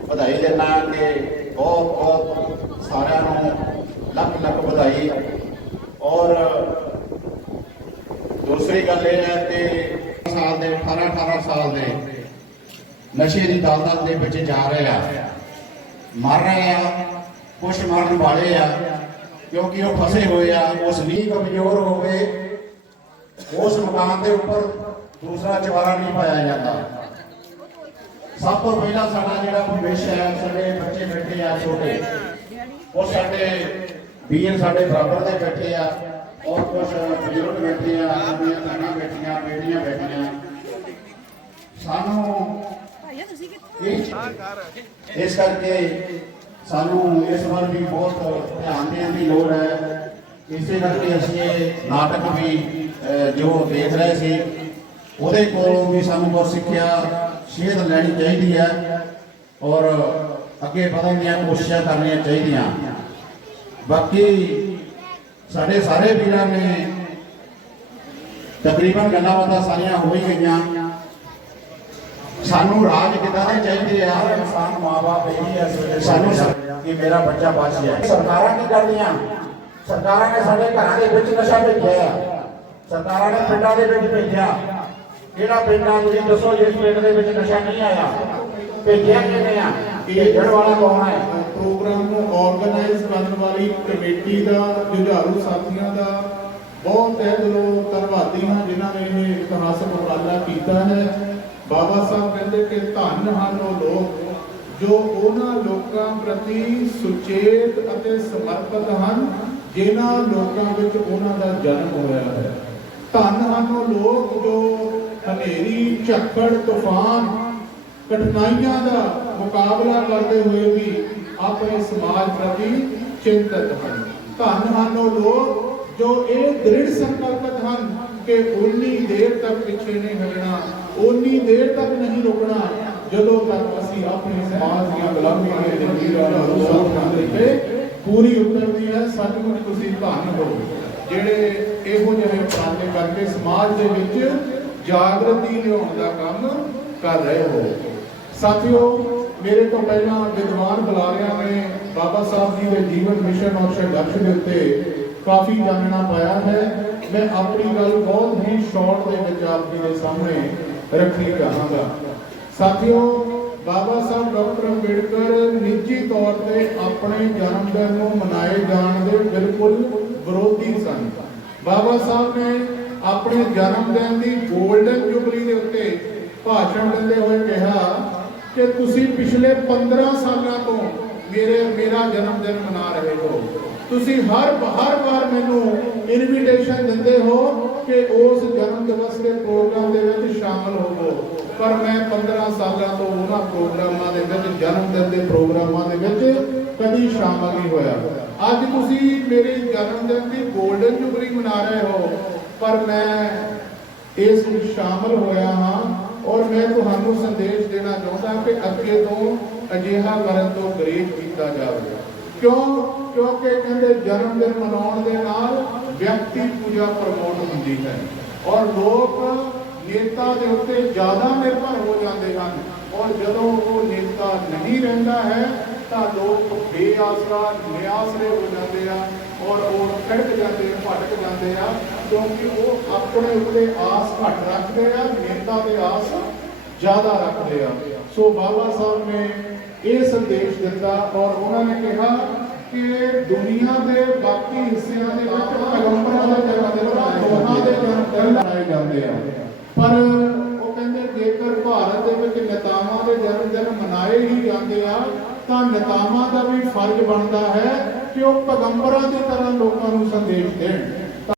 ਵਧਾਈ ਦਿੰਦਾ ਕਿ ਬਹੁਤ ਬਹੁਤ ਸਾਰਿਆਂ ਨੂੰ ਲੱਖ ਲੱਖ ਵਧਾਈ। ਔਰ ਦੂਸਰੀ ਗੱਲ ਇਹ ਹੈ ਕਿ ਸਾਲ ਦੇ 18 18 ਸਾਲ ਦੇ ਨਸ਼ੇ ਦੀ ਦਲਦਲ ਦੇ ਵਿੱਚ ਜਾ ਰਹੇ ਆ। ਮਰ ਰਹੇ ਆ, ਕੁਛ ਮਰਨ ਵਾਲੇ ਆ, ਕਿਉਂਕਿ ਉਹ ਫਸੇ ਹੋਏ ਆ, ਉਸ ਨੀਂਹ ਕਮਜ਼ੋਰ ਹੋਵੇ ਉਸ ਮਕਾਨ ਦੇ ਉੱਪਰ ਦੂਸਰਾ ਚਵਾਰਾ ਨਹੀਂ ਪਾਇਆ ਜਾਂਦਾ। ਸਭ ਤੋਂ ਪਹਿਲਾਂ ਸਾਡਾ ਜਿਹੜਾ ਭਵਿੱਖ ਹੈ, ਸਾਡੇ ਬੱਚੇ ਬੈਠੇ ਆ ਛੋਟੇ। ਉਹ ਸਾਡੇ ਵੀਰ ਸਾਡੇ ਬਰਾਬਰ ਦੇ ਬੈਠੇ ਆ। ਔਰ ਕੁਝ ਬਜ਼ੁਰਗ ਬੈਠੇ ਆ, ਆਪਣੀਆਂ ਭੈਣਾਂ ਬੈਠੀਆਂ, ਬੇਟੀਆਂ ਬੈਠੀਆਂ। ਸਾਨੂੰ ਇਸ- ਕਰਕੇ ਸਾਨੂੰ ਇਸ ਵੱਲ ਵੀ ਬਹੁਤ ਧਿਆਨ ਦੇਣ ਦੀ ਲੋੜ ਹੈ। ਇਸੇ ਕਰਕੇ ਅਸੀਂ ਇਹ ਨਾਟਕ ਵੀ ਜੋ ਦੇਖ ਰਹੇ ਸੀ, ਉਹਦੇ ਕੋਲੋਂ ਵੀ ਸਾਨੂੰ ਬਹੁਤ ਸਿੱਖਿਆ, ਸੇਧ ਲੈਣੀ ਚਾਹੀਦੀ ਹੈ ਔਰ ਅੱਗੇ ਵਧਣ ਦੀਆਂ ਕੋਸ਼ਿਸ਼ਾਂ ਕਰਨੀਆਂ ਚਾਹੀਦੀਆਂ। ਬਾਕੀ ਸਾਡੇ ਸਾਰੇ ਵੀਰਾਂ ਨੇ ਤਕਰੀਬਨ ਗੱਲਾਂ ਬਾਤਾਂ ਸਾਰੀਆਂ ਹੋ ਹੀ ਗਈਆਂ। ਸਾਨੂੰ ਰਾਜ ਕਿੱਦਾਂ ਦੇ ਚਾਹੀਦੇ ਆ ਇਨਸਾਨ ਮਾਪੇ ਇਹੀ ਹੈ। ਇਸ ਵੇਲੇ ਸਾਨੂੰ ਕਿ ਮੇਰਾ ਬੱਚਾ ਬਚ ਜਾਏ। ਸਰਕਾਰਾਂ ਕੀ ਕਰਦੀਆਂ? ਸਰਕਾਰਾਂ ਨੇ ਸਾਡੇ ਘਰਾਂ ਦੇ ਵਿੱਚ ਨਸ਼ਾ ਭੇਜਿਆ ਸਰਕਾਰਾਂ ਨੇ ਪਿੰਡਾਂ ਦੇ ਵਿੱਚ ਭੇਜਿਆ। ਕਿਹੜਾ ਪਿੰਡਾਂ ਤੁਸੀਂ ਦੱਸੋ ਜਿਸ ਪਿੰਡ ਦੇ ਵਿੱਚ ਨਸ਼ਾ ਨਹੀਂ ਆਇਆ ਭੇਜਿਆ ਕਿਹਨੇ ਆ? ਭੇਜਣ ਵਾਲਾ ਕੌਣ ਹੈ? ਪ੍ਰੋਗਰਾਮ ਨੂੰ ਆਰਗੇਨਾਈਜ਼ ਕਰਨ ਵਾਲੀ ਕਮੇਟੀ ਦਾ ਜੁਝਾਰੂ ਸਾਥੀਆਂ ਦਾ ਬਹੁਤ ਤਹਿ ਦਿਲੋਂ ਧੰਨਵਾਦੀ ਹਾਂ ਜਿਨ੍ਹਾਂ ਨੇ ਇਹ ਇਤਿਹਾਸਕ ਉਪਰਾਲਾ ਕੀਤਾ ਹੈ। ਬਾਬਾ ਸਾਹਿਬ ਕਹਿੰਦੇ ਕਿ ਧੰਨ ਹਨ ਉਹ ਲੋਕ ਜੋ ਉਹਨਾਂ ਲੋਕਾਂ ਪ੍ਰਤੀ ਸੁਚੇਤ ਅਤੇ ਸਮਰਪਿਤ ਹਨ ਜਿਨ੍ਹਾਂ ਲੋਕਾਂ ਵਿੱਚ ਉਹਨਾਂ ਦਾ ਜਨਮ ਹੋਇਆ ਹੈ। ਧੰਨ ਹਨ ਉਹ ਲੋਕ ਜੋ ਹਨੇਰੀ, ਝੱਖੜ, ਤੂਫਾਨ, ਕਠਿਨਾਈਆਂ ਦਾ ਮੁਕਾਬਲਾ ਕਰਦੇ ਹੋਏ ਵੀ ਆਪਣੇ ਸਮਾਜ ਪ੍ਰਤੀ ਚਿੰਤਤ ਹਨ। ਧੰਨ ਹਨ ਉਹ ਲੋਕ ਜੋ ਇਹ ਦ੍ਰਿੜ ਸੰਕਲਪਿਤ ਹਨ ਕਿ ਉਨੀ ਦੇਰ ਤੱਕ ਪਿੱਛੇ ਨਹੀਂ ਹਟਣਾ ਉਨੀ ਦੇਰ ਤੱਕ ਨਹੀਂ ਰੁਕਣਾ, ਜਦੋਂ ਤੱਕ ਅਸੀਂ ਆਪਣੇ ਸਮਾਜ ਦੀਆਂ ਗੁਲਾਮੀਆਂ ਦੇ ਜੰਜੀਰਾਂ ਨੂੰ ਸਾਹਮਣਾ ਦੇ ਪੂਰੀ ਉਤਰਦੀ ਹੈ, ਸੱਚਮੁੱਚ ਤੁਸੀਂ ਧੰਨ ਹੋ। ਜਿਹੜੇ ਇਹੋ ਜਿਹੇ ਉਪਰਾਲੇ ਕਰਕੇ ਸਮਾਜ ਦੇ ਵਿੱਚ ਜਾਗਰਤੀ ਲਿਆਉਣ ਦਾ ਕੰਮ ਕਰ ਰਹੇ ਹੋ। ਸਾਥੀਓ, ਮੇਰੇ ਤੋਂ ਪਹਿਲਾਂ ਵਿਦਵਾਨ ਬੁਲਾਰਿਆਂ ਨੇ ਬਾਬਾ ਸਾਹਿਬ ਜੀ ਦੇ ਜੀਵਨ ਮਿਸ਼ਨ ਔਰ ਸੰਘਰਸ਼ ਦੇ ਉੱਤੇ ਕਾਫੀ ਜਾਣਨਾ ਪਾਇਆ ਹੈ। ਮੈਂ ਆਪਣੀ ਗੱਲ ਬਹੁਤ ਹੀ ਸ਼ਾਰਟ ਦੇ ਵਿੱਚ ਆਪ ਜੀ ਦੇ ਸਾਹਮਣੇ ਰੱਖਣੀ ਚਾਹਾਂਗਾ ਸਾਥੀਓ ਬਾਬਾ ਸਾਹਿਬ ਡਾਕਟਰ ਅੰਬੇਡਕਰ ਨਿੱਜੀ ਤੌਰ ਤੇ ਆਪਣੇ ਜਨਮ ਦਿਨ ਨੂੰ ਮਨਾਏ ਜਾਣ ਦੇ ਬਿਲਕੁਲ ਵਿਰੋਧੀ ਸਨ। ਬਾਬਾ ਸਾਹਿਬ ਨੇ ਆਪਣੇ ਜਨਮ ਦਿਨ ਦੀ 골ਡਨ ਜੁਬਲੀ ਦੇ ਉੱਤੇ ਭਾਸ਼ਣ ਦਿੰਦੇ ਹੋਏ ਕਿਹਾ ਕਿ ਤੁਸੀਂ ਪਿਛਲੇ 15 ਸਾਲਾਂ ਤੋਂ ਮੇਰੇ, ਮੇਰਾ ਜਨਮ ਦਿਨ ਮਨਾ ਰਹੇ ਹੋ। ਤੁਸੀਂ ਹਰ ਹਰ ਵਾਰ ਮੈਨੂੰ ਇਨਵੀਟੇਸ਼ਨ ਦਿੰਦੇ ਹੋ ਕਿ ਉਸ ਜਨਮ ਦਿਵਸ ਦੇ ਪ੍ਰੋਗਰਾਮ ਦੇ ਵਿੱਚ ਸ਼ਾਮਲ ਹੋਵੋ ਪਰ ਮੈਂ 15 ਸਾਲਾਂ ਤੋਂ ਉਹਨਾਂ ਪ੍ਰੋਗਰਾਮਾਂ ਦੇ ਵਿੱਚ, ਜਨਮ ਦਿਨ ਦੇ ਪ੍ਰੋਗਰਾਮਾਂ ਦੇ ਵਿੱਚ ਕਦੀ ਸ਼ਾਮਲ ਨਹੀਂ ਹੋਇਆ। ਅੱਜ ਤੁਸੀਂ ਮੇਰੇ ਜਨਮ ਦਿਨ ਦੀ 골ਡਨ ਜੁਬਲੀ ਮਨਾ ਰਹੇ ਹੋ, ਪਰ ਮੈਂ ਇਸ ਵਿੱਚ ਸ਼ਾਮਲ ਹੋਇਆ ਹਾਂ ਔਰ ਮੈਂ ਤੁਹਾਨੂੰ ਸੰਦੇਸ਼ ਦੇਣਾ ਚਾਹੁੰਦਾ ਕਿ ਅੱਗੇ ਤੋਂ ਅਜਿਹਾ ਕਰਨ ਤੋਂ ਗਰੇਜ ਕੀਤਾ ਜਾਵੇ। ਕਿਉਂ? ਕਿਉਂਕਿ ਕਹਿੰਦੇ ਜਨਮ ਦਿਨ ਮਨਾਉਣ ਦੇ ਨਾਲ ਵਿਅਕਤੀ ਪੂਜਾ ਪ੍ਰਮੋਟ ਹੁੰਦੀ ਹੈ ਔਰ ਲੋਕ ਨੇਤਾ ਦੇ ਉੱਤੇ ਜ਼ਿਆਦਾ ਨਿਰਭਰ ਹੋ ਜਾਂਦੇ ਹਨ। ਔਰ ਜਦੋਂ ਉਹ ਨੇਤਾ ਨਹੀਂ ਰਹਿੰਦਾ ਹੈ, ਤਾਂ ਲੋਕ ਬੇਆਸਰਾ, ਨਿਆਸਰੇ ਹੋ ਜਾਂਦੇ ਆ ਔਰ ਉਹ ਖੜਕ ਜਾਂਦੇ ਭਟਕ ਜਾਂਦੇ ਆ, ਕਿਉਂਕਿ ਉਹ ਆਪਣੇ ਉੱਤੇ ਆਸ ਘੱਟ ਰੱਖਦੇ ਆ, ਨੇਤਾ ਦੇ ਆਸ ਜ਼ਿਆਦਾ ਰੱਖਦੇ ਆ। ਸੋ ਬਾਬਾ ਸਾਹਿਬ ਨੇ ਇਹ ਸੰਦੇਸ਼ ਦਿੱਤਾ ਔਰ ਉਹਨਾਂ ਨੇ ਕਿਹਾ ਕਿ ਦੁਨੀਆ ਦੇ ਬਾਕੀ ਹਿੱਸਿਆਂ ਦੇ ਵਿੱਚ ਪੈਗੰਬਰਾਂ ਦਾ ਜਨਮ ਦਿਨ ਦੋਹਾਂ ਦੇ ਜਨਮ ਦਿਨ ਮਨਾਏ ਜਾਂਦੇ ਆ। ਪਰ ਉਹ ਕਹਿੰਦੇ ਜੇਕਰ ਭਾਰਤ ਦੇ ਵਿੱਚ ਨੇਤਾਵਾਂ ਦੇ ਜਨਮ ਦਿਨ ਮਨਾਏ ਹੀ ਜਾਂਦੇ ਆ, ਤਾਂ ਨੇਤਾਵਾਂ ਦਾ ਵੀ ਫਰਜ਼ ਬਣਦਾ ਹੈ ਕਿ ਉਹ ਪੈਗੰਬਰਾਂ ਦੀ ਤਰ੍ਹਾਂ ਲੋਕਾਂ ਨੂੰ ਸੰਦੇਸ਼ ਦੇਣ।